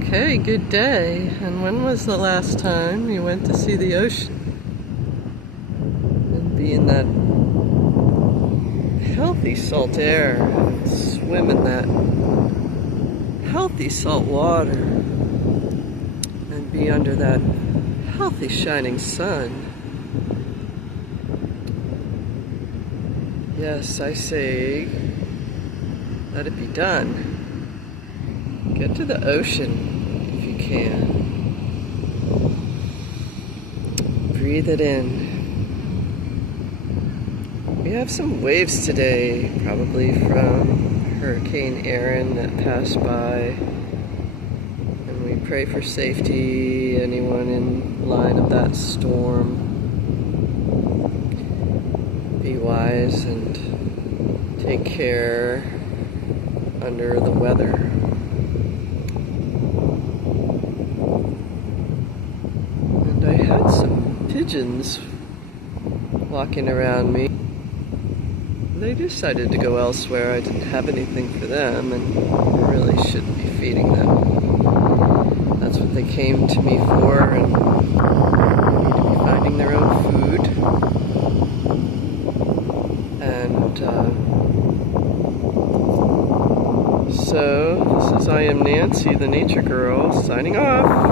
Okay, good day. And when was the last time you went to see the ocean? And be in that healthy salt air and swim in that healthy salt water and be under that healthy shining sun. Yes, I say, let it be done. Get to the ocean if you can. Breathe it in. We have some waves today, probably from Hurricane Erin that passed by. And we pray for safety, anyone in line of that storm. Be wise and take care under the weather. And I had some pigeons walking around me. They decided to go elsewhere. I didn't have anything for them, and I really shouldn't be feeding them. That's what they came to me for, and they need to be finding their own food. And so, this is I Am Nancy, the Nature Girl, signing off.